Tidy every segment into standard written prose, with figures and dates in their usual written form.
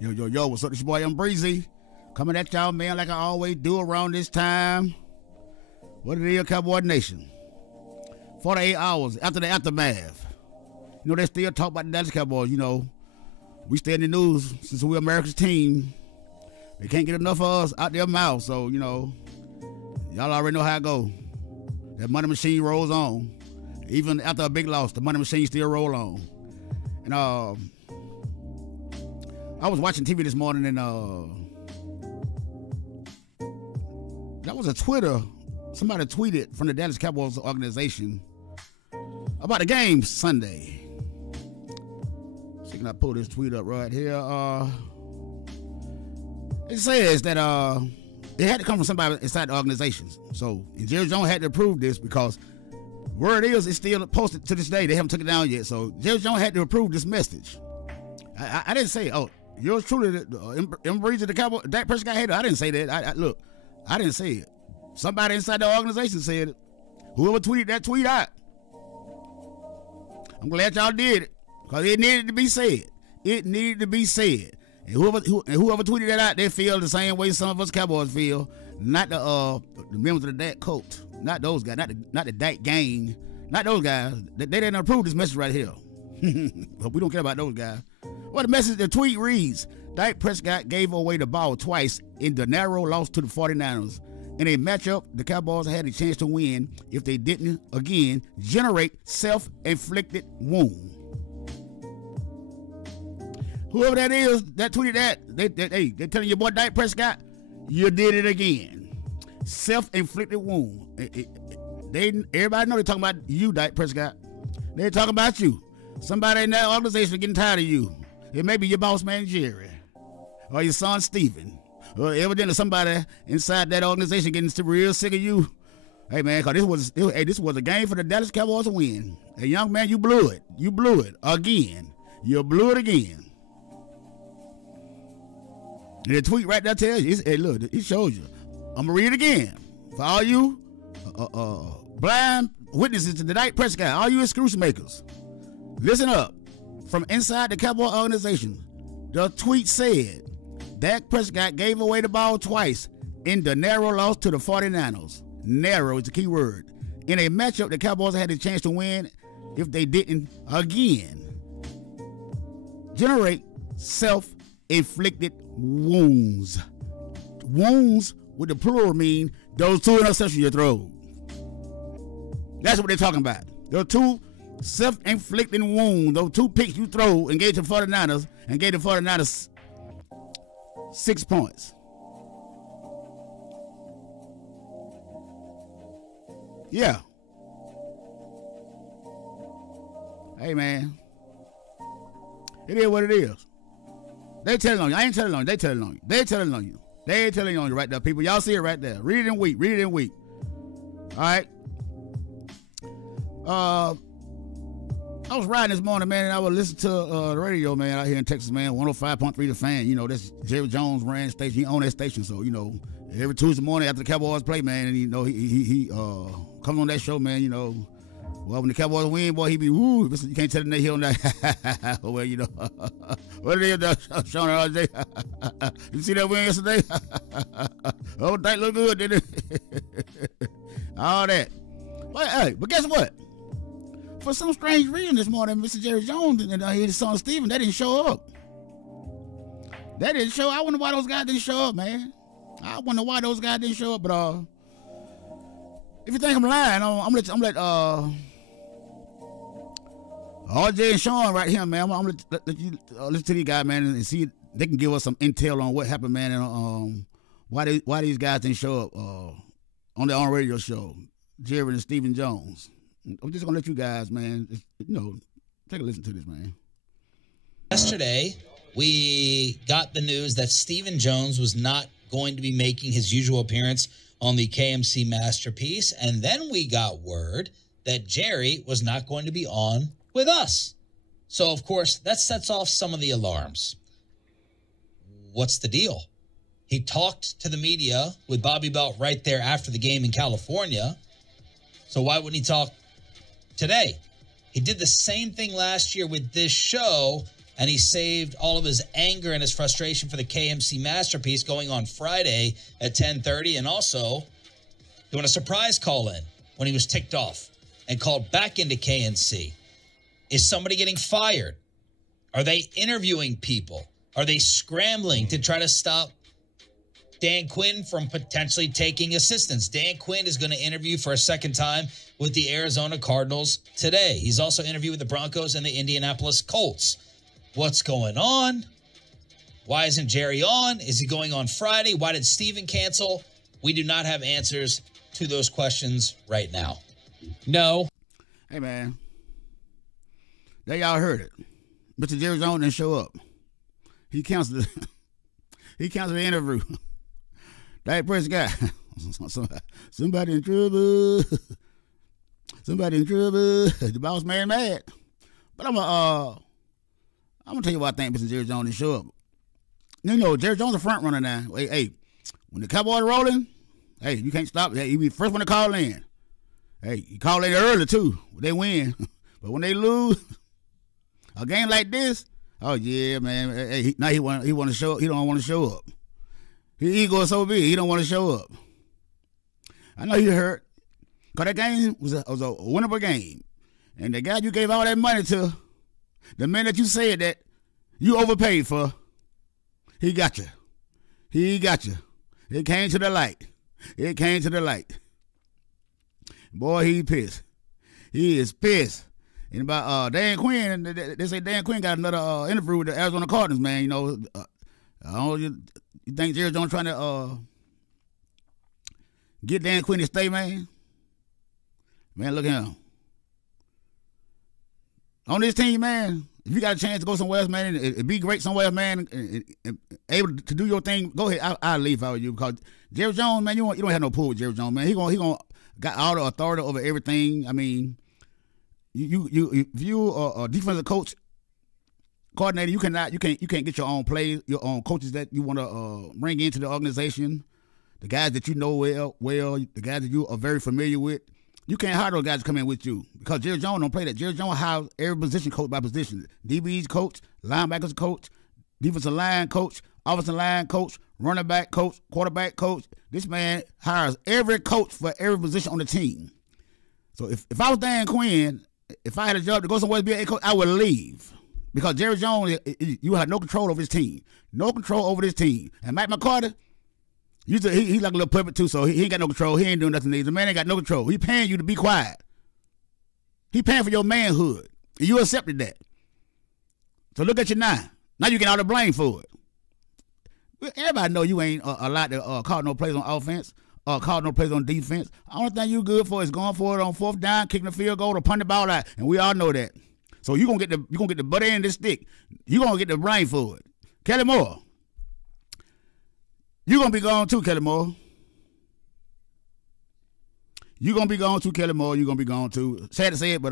Yo, what's up? This your boy, I'm Breezy. Coming at y'all, man, like I always do around this time. What it is, Cowboy Nation. 48 hours after the aftermath. You know, they still talk about the Dallas Cowboys, you know. We stay in the news since we're America's team. They can't get enough of us out their mouth, so, you know, y'all already know how it go. That money machine rolls on. Even after a big loss, the money machine still roll on. And I was watching TV this morning, and that was a Twitter. Somebody tweeted from the Dallas Cowboys organization about the game Sunday. See, can I pull this tweet up right here? It says that it had to come from somebody inside the organization. So Jerry Jones had to approve this because word is it's still posted to this day. They haven't took it down yet. So Jerry Jones had to approve this message. I didn't say, oh, yours truly, Breeze of the Cowboy, Dak Prescott hater. I didn't say that. Look, I didn't say it. Somebody inside the organization said it. Whoever tweeted that tweet out. I'm glad y'all did it because it needed to be said. It needed to be said. And whoever tweeted that out, they feel the same way some of us Cowboys feel. Not the members of the Dak coach. Not those guys. Not the Dak gang. Not those guys. They didn't approve this message right here. But we don't care about those guys. Well, the tweet reads, Dak Prescott gave away the ball twice in the narrow loss to the 49ers. In a matchup, the Cowboys had a chance to win if they didn't, again, generate self-inflicted wound. Whoever that is that tweeted that, they telling your boy Dak Prescott, you did it again. Self-inflicted wound. Everybody know they're talking about you, Dak Prescott. They're talking about you. Somebody in that organization is getting tired of you. It may be your boss man Jerry, or your son Steven, or evidently somebody inside that organization getting real sick of you. Hey man, cause this was a game for the Dallas Cowboys to win. Hey young man, you blew it. You blew it again. You blew it again. And the tweet right there tells you, hey look, it shows you. I'm gonna read it again for all you blind witnesses to the Dak Prescott, all you excuse makers. Listen up. From inside the Cowboy organization, the tweet said, Dak Prescott gave away the ball twice in the narrow loss to the 49ers. Narrow is the key word. In a matchup, the Cowboys had a chance to win if they didn't, again, generate self-inflicted wounds. Wounds with the plural mean those two interceptions you throw. That's what they're talking about. There are two self-inflicting wounds, those two picks you throw and gave to the 49ers and gave the 49ers 6 points. Yeah. Hey, man. It is what it is. They telling on you. I ain't telling on you. They telling on you. They telling on you. They telling on you right there, people. Y'all see it right there. Read it in week. Read it in week. All right. I was riding this morning, man, and I would listen to the radio, man, out here in Texas, man, 105.3 The Fan. You know, that's Jerry Jones ran station. He owned that station, so, you know, every Tuesday morning after the Cowboys play, man, and, you know, he comes on that show, man, you know. Well, when the Cowboys win, boy, he be, woo, you can't tell the nigga he on that. Well, you know, what it is, Sean RJ? You see that win yesterday? Oh, that look good, didn't it? All that. But guess what? For some strange reason this morning, Mr. Jerry Jones and his son Steven, they didn't show up. They didn't show up. I wonder why those guys didn't show up, man. I wonder why those guys didn't show up. But if you think I'm lying, I'm let RJ and Sean right here, man. I'm let you listen to these guys, man, and see if they can give us some intel on what happened, man, and why these guys didn't show up on their own radio show, Jerry and Steven Jones. I'm just gonna let you guys, man, just, you know, take a listen to this, man. Yesterday, we got the news that Steven Jones was not going to be making his usual appearance on the KMC Masterpiece, and then we got word that Jerry was not going to be on with us. So, of course, that sets off some of the alarms. What's the deal? He talked to the media with Bobby Belt right there after the game in California. So why wouldn't he talk today? He did the same thing last year with this show, and he saved all of his anger and his frustration for the KMC Masterpiece going on Friday at 10:30, and also doing a surprise call-in when he was ticked off and called back into KNC. Is somebody getting fired? Are they interviewing people? Are they scrambling to try to stop Dan Quinn from potentially taking assistance? Dan Quinn is going to interview for a second time with the Arizona Cardinals today. He's also interviewed with the Broncos and the Indianapolis Colts. What's going on? Why isn't Jerry on? Is he going on Friday? Why did Steven cancel? We do not have answers to those questions right now. No. Hey, man. There y'all heard it. Mr. Jerry Jones didn't show up. He canceled it. He canceled the interview. That first guy. Somebody in trouble. Somebody in trouble. The boss man mad. But I'm gonna tell you why I think Mr. Jerry Jones didn't show up. You know, Jerry Jones a front runner now. Hey, when the Cowboys rolling, hey, you can't stop. Hey, he be the first one to call in. Hey, you call in early too. They win. But when they lose a game like this, oh yeah, man. Hey, now he want to show up. He don't want to show up. His ego is so big, he don't want to show up. I know you hurt. Cause that game was a winnable game. And the guy you gave all that money to, the man that you said that you overpaid for, he got you. He got you. It came to the light. It came to the light. Boy, he pissed. He is pissed. And about Dan Quinn, they say Dan Quinn got another interview with the Arizona Cardinals, man. You know, I don't, you think Jerry Jones trying to get Dan Quinn to stay, man? Man, look at him. On this team, man, if you got a chance to go somewhere else, man, and be great somewhere else, man, and able to do your thing, go ahead. I'll leave if I were you, because Jerry Jones, man, you don't have no pull with Jerry Jones, man. He gonna got all the authority over everything. I mean, if you are a defensive coach, coordinator, you can't get your own plays, your own coaches that you want to bring into the organization, the guys that you know well, the guys that you are very familiar with. You can't hire those guys to come in with you, because Jerry Jones don't play that. Jerry Jones hires every position coach by position. DB's coach, linebackers coach, defensive line coach, offensive line coach, running back coach, quarterback coach. This man hires every coach for every position on the team. So if I was Dan Quinn, if I had a job to go somewhere to be a coach, I would leave. Because Jerry Jones, you have no control over his team. No control over this team. And Mike McCarthy, he's like a little puppet too, so he ain't got no control. He ain't doing nothing. The man ain't got no control. He paying you to be quiet. He paying for your manhood. And you accepted that. So look at you now. Now you get all the blame for it. Everybody know you ain't allowed to call no plays on offense, call no plays on defense. The only thing you good for is going for it on fourth down, kicking the field goal, or punting the ball out. And we all know that. So you gonna get the butt end of the stick. You gonna get the blame for it. Kelly Moore. You gonna be gone too, Kelly Moore. You gonna be gone too, Kelly Moore. You gonna be gone too. Sad to say it, but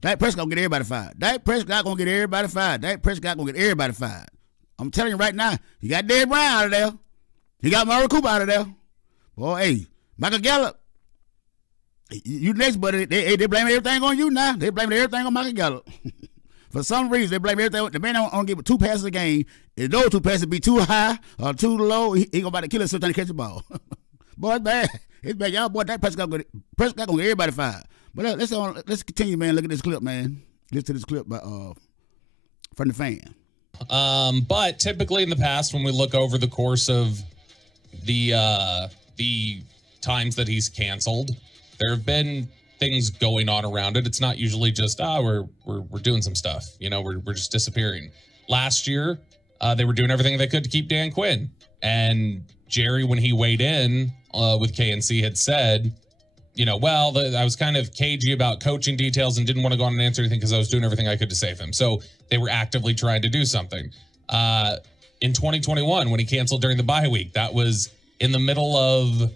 Dak Prescott gonna get everybody fired. Dak Prescott gonna get everybody fired. Dak Prescott gonna get everybody fired. I'm telling you right now, you got Dave Brown out of there. You got Murray Cooper out of there. Boy, hey, Michael Gallup. You next, buddy. They blame everything on you now. They blame everything on Michael Gallup. For some reason, they blame everything. The man don't give 2 passes a game. If those 2 passes be too high or too low, he gonna about to kill himself trying to catch the ball. Boy, it's bad. It's bad. Y'all, boy, that Prescott gonna get everybody fired. But let's continue, man. Look at this clip, man. Listen to this clip from the fan. But typically in the past, when we look over the course of the times that he's canceled, there have been things going on around it. It's not usually just we're doing some stuff. You know, we're just disappearing. Last year, they were doing everything they could to keep Dan Quinn. And Jerry, when he weighed in with KNC, had said, you know, well, I was kind of cagey about coaching details and didn't want to go on and answer anything because I was doing everything I could to save him. So they were actively trying to do something. In 2021, when he canceled during the bye week, that was in the middle of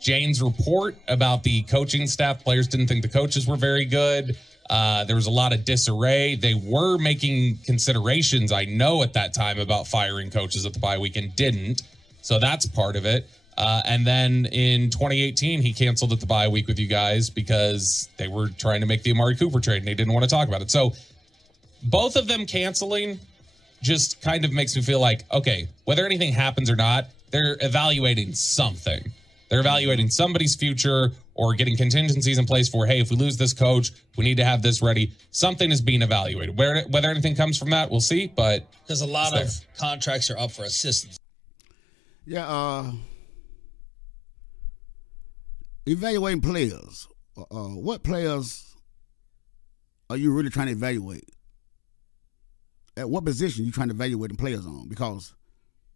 Jane's report about the coaching staff. Players didn't think the coaches were very good. There was a lot of disarray. They were making considerations, I know, at that time about firing coaches at the bye week and didn't. So that's part of it. And then in 2018, he canceled at the bye week with you guys because they were trying to make the Amari Cooper trade and they didn't want to talk about it. So both of them canceling just kind of makes me feel like, okay, whether anything happens or not, they're evaluating something. They're evaluating somebody's future or getting contingencies in place for, hey, if we lose this coach, we need to have this ready. Something is being evaluated. Whether anything comes from that, we'll see. But because a lot of contracts are up for assistance. Yeah, evaluating players. What players are you really trying to evaluate? At what position are you trying to evaluate the players on? Because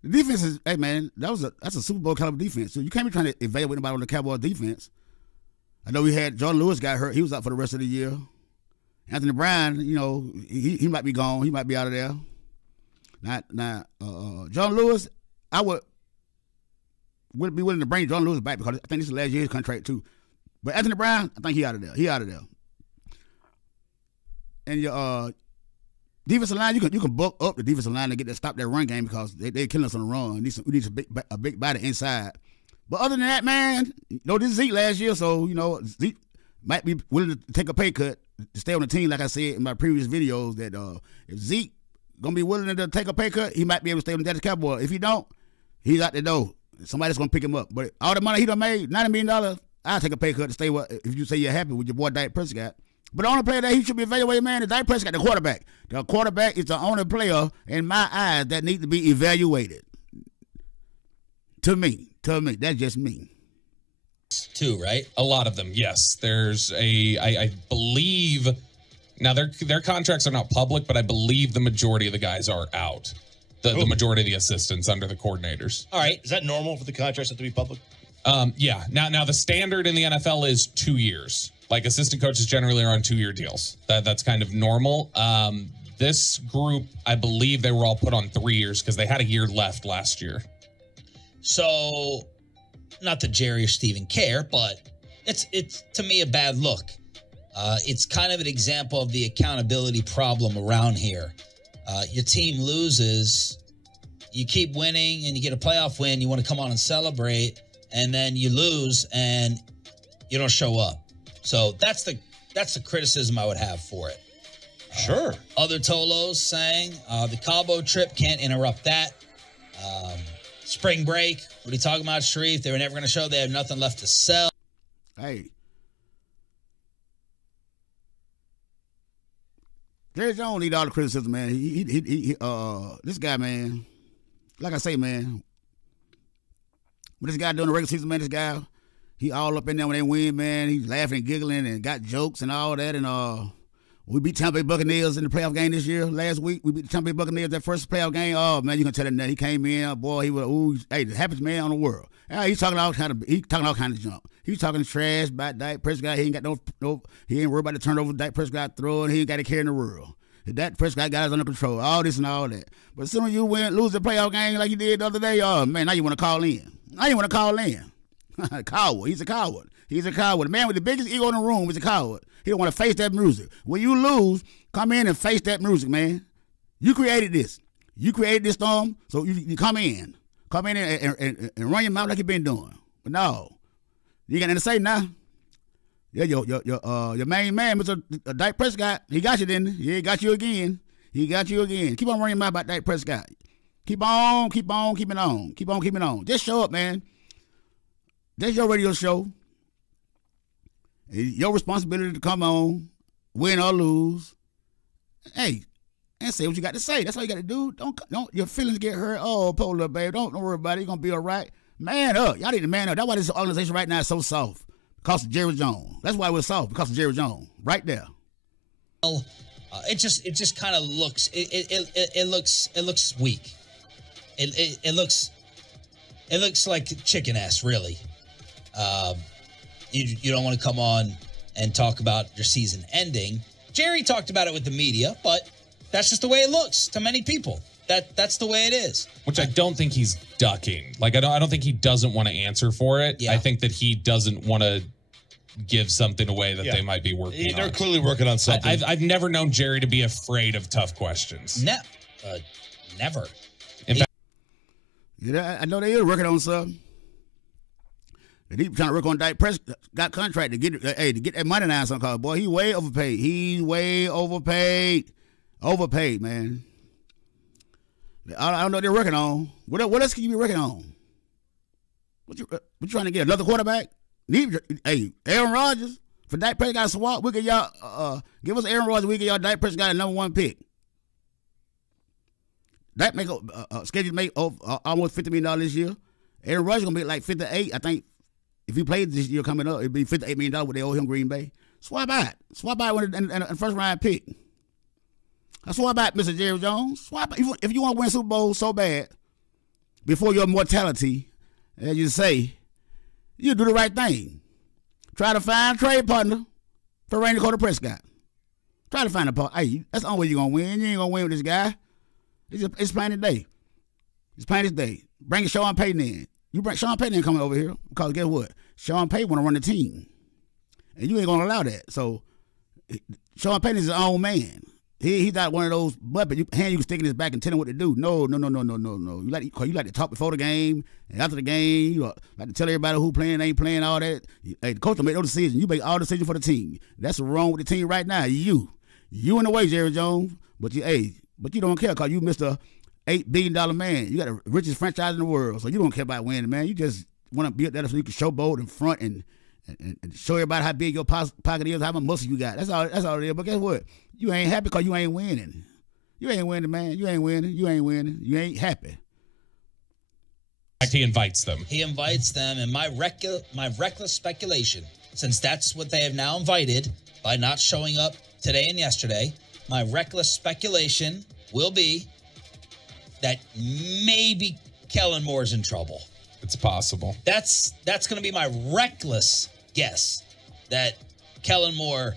the defense is, hey man, that's a Super Bowl caliber defense. So you can't be trying to evaluate anybody on the Cowboys defense. I know we had Jordan Lewis got hurt. He was out for the rest of the year. Anthony Brown, you know, he might be gone. He might be out of there. Now, Jordan Lewis, I would be willing to bring Jordan Lewis back because I think this is last year's contract too. But Anthony Brown, I think he out of there. He out of there. And your defensive line, you can bulk up the defensive line to stop that run game because they're killing us on the run. We need a big body inside. But other than that, man, you know, this is Zeke last year, so, you know, Zeke might be willing to take a pay cut to stay on the team, like I said in my previous videos, that if Zeke going to be willing to take a pay cut, he might be able to stay on the Dallas Cowboys. If he don't, he's out the door. Somebody's going to pick him up. But all the money he done made, $90 million, I'll take a pay cut to stay if you say you're happy with your boy Dak Prescott. But the only player that he should be evaluated, man, is Dak Prescott, the quarterback. The quarterback is the only player, in my eyes, that needs to be evaluated. To me. That's just me. Two, right? A lot of them, yes. There's I believe, now their contracts are not public, but I believe the majority of the guys are out. The majority of the assistants under the coordinators. All right. Is that normal for the contracts have to be public? Yeah. Now the standard in the NFL is 2 years. Like assistant coaches generally are on 2-year deals. That's kind of normal. This group, I believe they were all put on 3 years because they had a year left last year. So, not that Jerry or Steven care, but it's to me a bad look. It's kind of an example of the accountability problem around here. Your team loses, you keep winning, and you get a playoff win. You want to come on and celebrate, and then you lose, and you don't show up. So that's the criticism I would have for it. Sure. Other Tolos saying the Cabo trip can't interrupt that. Spring break, what are you talking about, Sharif? They were never going to show. They have nothing left to sell. Hey. Jerry Jones need all the criticism, man. This guy, man, like I say, man, what this guy doing the regular season, man, this guy, he all up in there when they win, man. He's laughing and giggling and got jokes and all that. And we beat Tampa Bay Buccaneers in the playoff game this year. Last week, we beat the Tampa Bay Buccaneers that first playoff game. Oh, man, you can tell him that. He came in, boy, he was, hey, the happiest man on the world. He's talking all kind of junk. He's talking trash about Dak Prescott. He ain't got no he ain't worried about the turnover Dak Prescott throwing. He ain't got a care in the world. Dak Prescott got us under control. All this and all that. But as soon as you lose the playoff game like you did the other day, oh, man, now you want to call in. Coward. He's a coward. The man with the biggest ego in the room is a coward. He don't want to face that music. When you lose, come in and face that music, man. You created this. You created this storm, so you come in. Come in and run your mouth like you've been doing. But no, you got nothing to say now. Yeah, your main man, Mr. Dak Prescott, he got you, didn't he? Yeah, he got you again. Keep on running your mouth about Dak Prescott. Keep on keeping on. Just show up, man. That's your radio show. It's your responsibility to come on, win or lose. Hey, and say what you got to say. That's all you got to do. Don't your feelings get hurt. Oh, poor little baby. Don't worry about it. You're gonna be all right. Man up. Y'all need to man up. That's why this organization right now is so soft. Because of Jerry Jones. That's why we're soft. Because of Jerry Jones. Right there. Well, it just kind of looks. It looks weak. It looks like chicken ass, really. You don't want to come on and talk about your season ending. Jerry talked about it with the media, but that's just the way it looks to many people. That's the way it is. Which I don't think he's ducking. Like I don't think he doesn't want to answer for it. Yeah. I think that he doesn't want to give something away that they might be working on. They're clearly working on something. I've never known Jerry to be afraid of tough questions. Never. I know they are working on something. They trying to work on Dak Prescott contract to get that money now. Some call, boy, he way overpaid. He's way overpaid. Overpaid, man. I don't know what they're working on. What else can you be working on? What you trying to get? Another quarterback? Hey, Aaron Rodgers for Dak Prescott swap. We get y'all give us Aaron Rodgers. We get y'all Dak Prescott a #1 pick. That make scheduled to make almost $50 million this year. Aaron Rodgers gonna make like 58. I think if he played this year coming up, it'd be $58 million what they owe him Green Bay. Swap out in a first round pick. I swap out Mr. Jerry Jones. Swap out. If you want to win Super Bowl so bad before your mortality, as you say, you do the right thing. Try to find a trade partner for Randy Carter Prescott. Try to find a partner. Hey, that's the only way you're gonna win. You ain't gonna win with this guy. It's plain today. It's plain as day. Bring Sean Payton in. You bring Sean Payton in coming over here because guess what? Sean Payton want to run the team, and you ain't gonna allow that. So Sean Payton is his own man. He's not one of those weapons. You can stick in his back and tell him what to do. No. You like to talk before the game and after the game. You like to tell everybody who playing, ain't playing, all that. Hey, the coach will make no decision. You make all decisions for the team. That's what's wrong with the team right now. You in the way, Jerry Jones. But you don't care because you Mr. $8 billion man. You got the richest franchise in the world, so you don't care about winning, man. You just want to be up there so you can showboat in front and show everybody how big your pocket is, how much muscle you got. That's all it is. But guess what? You ain't happy because you ain't winning. You ain't winning, man. You ain't winning. You ain't happy. He invites them. And my reckless speculation, since that's what they have now invited by not showing up today and yesterday, my reckless speculation will be that maybe Kellen Moore's in trouble. It's possible. That's going to be my reckless guess that Kellen Moore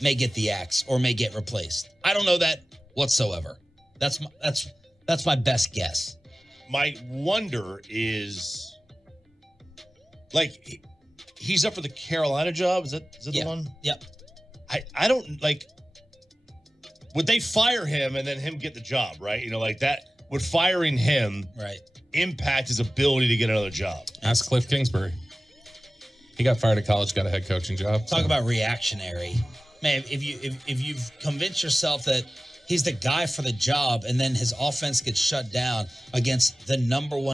may get the axe or may get replaced. I don't know that whatsoever. That's my best guess. My wonder is, like, he's up for the Carolina job. Is that the one? Yep. I don't, like, would they fire him and then him get the job, right? You know, like that, would firing him impact his ability to get another job? Ask Cliff Kingsbury. He got fired at college, got a head coaching job. Talk about reactionary. Man, if you've convinced yourself that he's the guy for the job and then his offense gets shut down against the #1.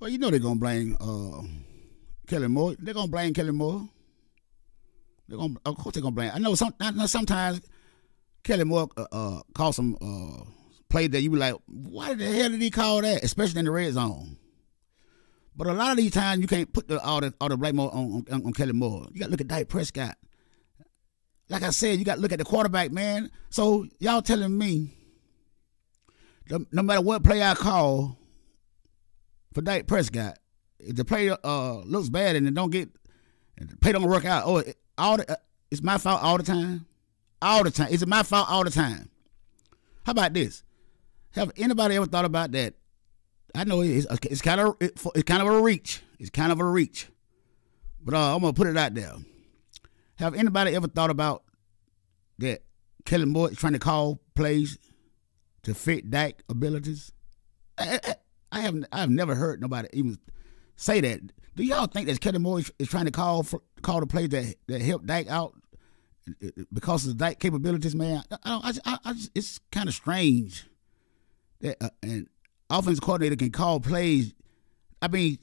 Well, you know they're going to blame Kellen Moore. They're going to blame Kellen Moore. Of course they're going to blame. I know sometimes Kellen Moore called some play that you be like, why the hell did he call that? Especially in the red zone. But a lot of these times you can't put all the blame on Kellen Moore. You got to look at Dak Prescott. Like I said, you got to look at the quarterback, man. So y'all telling me, no matter what play I call for Dak Prescott, if the play looks bad and the play don't work out, it's my fault all the time. All the time. Is it my fault all the time? How about this? Have anybody ever thought about that? I know it's kind of a reach. It's kind of a reach. But I'm gonna put it out there. Have anybody ever thought about that Kellen Moore is trying to call plays to fit Dak abilities? I've never heard nobody even say that. Do y'all think that Kellen Moore is trying to call the plays that help Dak out because of Dak capabilities, man? It's kind of strange that an offensive coordinator can call plays. I mean,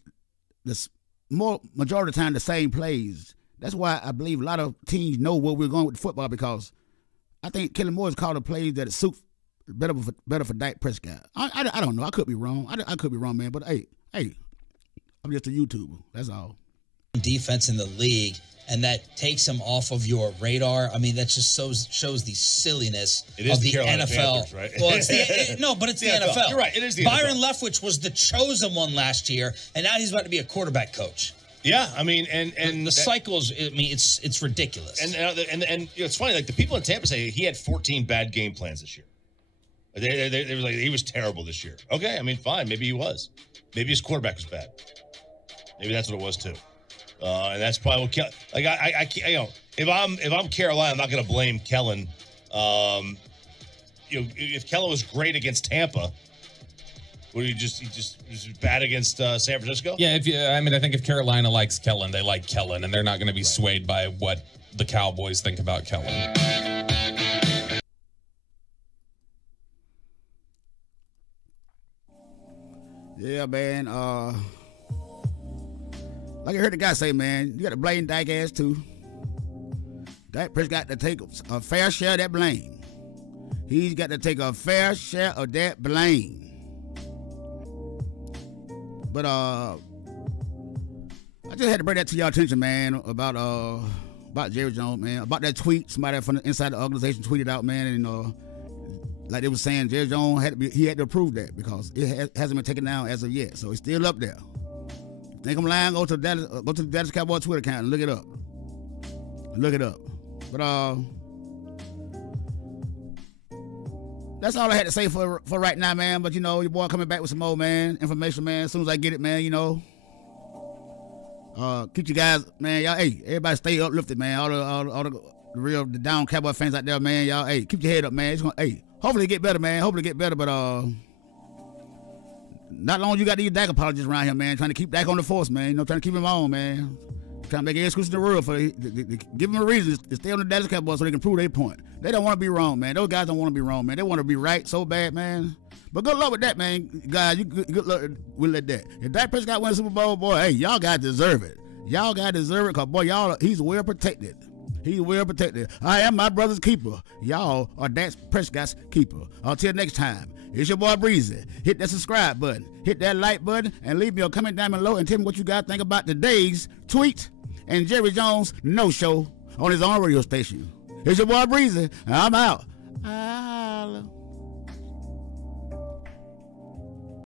majority of the time the same plays. That's why I believe a lot of teams know where we're going with football, because I think Kellen Moore has called a play that suits better for Dak Prescott. I don't know. I could be wrong. I could be wrong, man. But hey, I'm just a YouTuber. That's all. Defense in the league, and that takes him off of your radar. I mean, that just shows the silliness of the Carolina NFL. Panthers, right? Well, it's the NFL. You're right. It is the Byron NFL. Leftwich was the chosen one last year, and now he's about to be a quarterback coach. Yeah, I mean, and the cycles. I mean, it's ridiculous. And it's funny. Like, the people in Tampa say he had 14 bad game plans this year. They were like, he was terrible this year. Okay, I mean, fine. Maybe he was. Maybe his quarterback was bad. Maybe that's what it was too. And that's probably what I if I'm Carolina, I'm not going to blame Kellen. If Kellen was great against Tampa, would he just was bad against San Francisco? Yeah, I think if Carolina likes Kellen, they like Kellen, and they're not going to be swayed by what the Cowboys think about Kellen. Yeah, man. Like I heard the guy say, man, you got to blame Dak ass too. Dak Prescott got to take a fair share of that blame. He's got to take a fair share of that blame. But I just had to bring that to your attention, man, about Jerry Jones, man, about that tweet somebody from the inside the organization tweeted out, man, and like they were saying, Jerry Jones had to approve that because it hasn't been taken down as of yet, so it's still up there. Think I'm lying? Go to the Dallas Cowboys Twitter account and look it up. Look it up. But that's all I had to say for right now, man. But you know, your boy coming back with some more, man, information, man. As soon as I get it, man, you know. Keep you guys, man. Y'all, hey, everybody stay uplifted, man. All the down Cowboy fans out there, man. Y'all, hey, keep your head up, man. It's gonna, hey, hopefully it get better, man. Hopefully it get better, but not long you got these Dak apologists around here, man. Trying to keep Dak on the force, man. You know, trying to keep him on, man. Trying to make every excuse in the world for give them a reason to stay on the Dallas Cowboys so they can prove their point. They don't want to be wrong, man. Those guys don't want to be wrong, man. They want to be right so bad, man. But good luck with that, man. Guys, good luck with that. If Dak Prescott win the Super Bowl, boy, hey, y'all guys deserve it. Y'all gotta deserve it, because boy, he's well protected. He's well protected. I am my brother's keeper. Y'all are Dak Prescott's keeper. Until next time, it's your boy Breezy. Hit that subscribe button, hit that like button, and leave me a comment down below and tell me what you guys think about today's tweet and Jerry Jones' no-show on his own radio station. It's your boy Breezy, and I'm out.